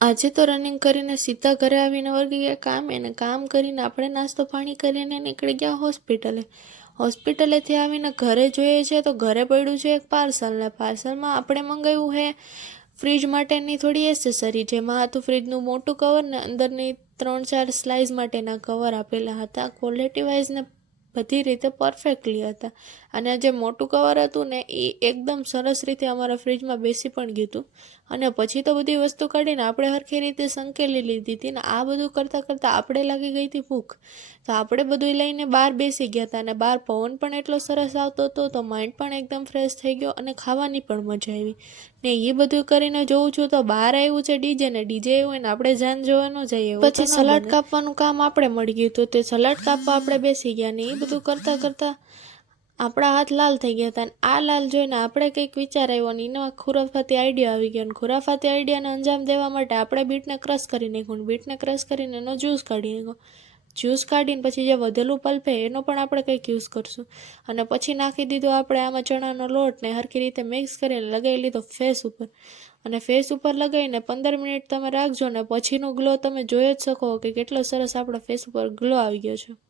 આજે તો રનિંગ કરીને સીધા ઘરે આવીને વળગી ગયા કામે, અને કામ કરીને આપણે નાસ્તો પાણી કરીને નીકળી ગયા હોસ્પિટલે. હોસ્પિટલેથી આવીને ઘરે જોઈએ છે તો ઘરે પડ્યું છે એક પાર્સલ, ને પાર્સલમાં આપણે મંગાવ્યું છે ફ્રીજ માટેની થોડી એસેસરી, જેમાં હતું ફ્રીજનું મોટું કવર ને અંદરની 3-4 સ્લાઇસ માટેના કવર આપેલા હતા. ક્વોલિટી વાઇઝ ને બધી રીતે પરફેક્ટલી હતા. અને જે મોટું કવર હતું ને એ એકદમ સરસ રીતે અમારા ફ્રીજમાં બેસી પણ ગયું હતું. અને પછી તો બધી વસ્તુ કાઢીને આપણે સરખી રીતે સંકેલી લીધી હતી ને આ બધું કરતાં કરતાં આપણે લાગી ગઈ હતી ભૂખ. તો આપણે બધું લઈને બહાર બેસી ગયા હતા, અને બહાર પવન પણ એટલો સરસ આવતો હતો, તો માઇન્ડ પણ એકદમ ફ્રેશ થઈ ગયો અને ખાવાની પણ મજા આવી. ને એ બધું કરીને જોઉં છું તો બહાર આવ્યું છે ડીજે, ને ડીજે એવું હોય ને આપણે જાન જોવા ન જઈએ. પછી સલાડ કાપવાનું કામ આપણે મળી ગયું હતું, તે સલાડ કાપવા આપણે બેસી ગયા, ને એ બધું કરતાં કરતાં આપણા હાથ લાલ થઈ ગયા હતા. અને આ લાલ જોઈને આપણે કંઈક વિચાર આવ્યો, અને એનો ખુરાફાતી આઈડિયા આવી ગયો. અને ખુરાફાતી આઈડિયાને અંજામ દેવા માટે આપણે બીટને ક્રશ કરી નાખ્યું, બીટને ક્રશ કરીને એનો જ્યુસ કાઢી નાખ્યો. જ્યુસ કાઢીને પછી જે વધેલું પલ્પ છે એનો પણ આપણે કંઈક યુઝ કરશું. અને પછી નાખી દીધો આપણે આમાં ચણાનો લોટ, ને સરખી રીતે મિક્સ કરીને લગાવી લીધો ફેસ ઉપર. અને ફેસ ઉપર લગાવીને 15 મિનિટ તમે રાખજો, ને પછીનો ગ્લો તમે જોઈ જ શકો કે કેટલો સરસ આપણો ફેસ ઉપર ગ્લો આવી ગયો છે.